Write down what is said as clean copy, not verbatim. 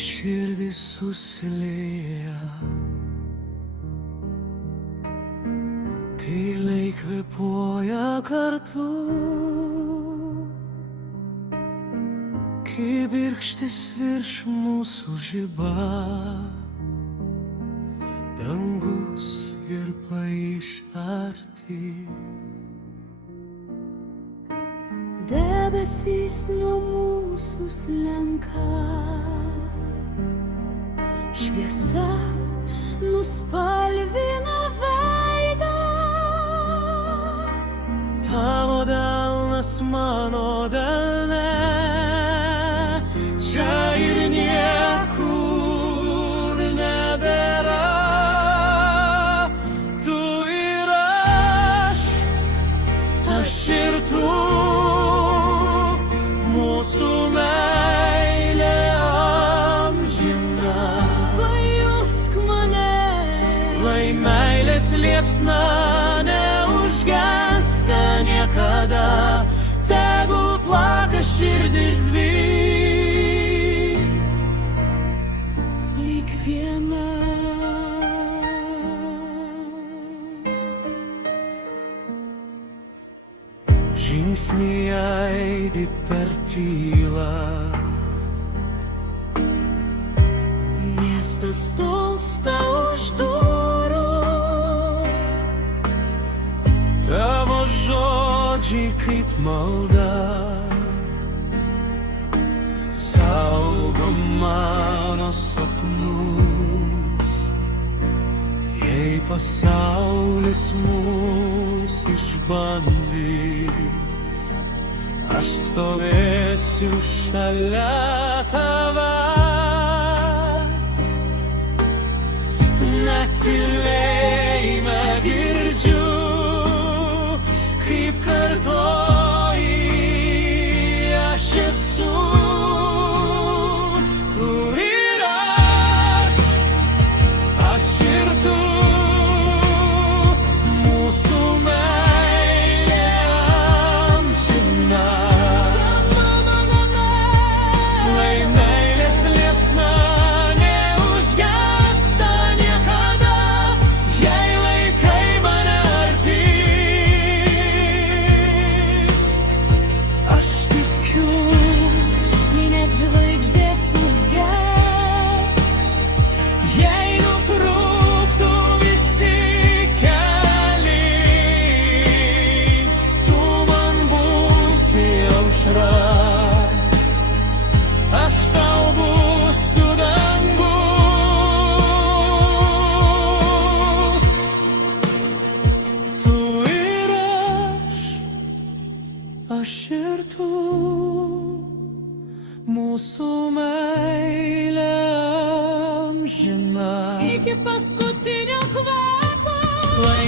širdį susilieja, tyliai kvėpuoja kartu, kibirkštis virš mūsų žiba, dangus virpa iš arti. Debesys nuo mūsų slenka, šviesa nuspalvina veidą. Tavo delnas mano delne, čia ir niekur nebėra. Tu ir aš ir tu, mūsų meilė amžina. Pajusk mane, Lai meilės liepsna neužgęsta niekada, tegul plaka širdis dvi. lyg viena. Žingsniai aidi per tylą, Miestas tolsta už durų, tavo žodžiai kaip malda, saugo mano sapnus. Jei pasaulis mus išbandys, aš stovėsiu šalia tavęs. Net tylėjime girdžiu, kaip kartoji, aš esu. Tu ir aš ir tu, mūsų meilė amžina. čia mano namai. Lai meilės liepsna neužgęsta niekada, jei laikai mane artyn. Aš tikiu, Jei net žvaigždės užgegs, jei nutrūktų visi keliai, tu man būsi aušra, aš tau būsiu dangus. Tu ir aš ir tu, mūsų meilė amžina. iki paskutinio kvapo. Lai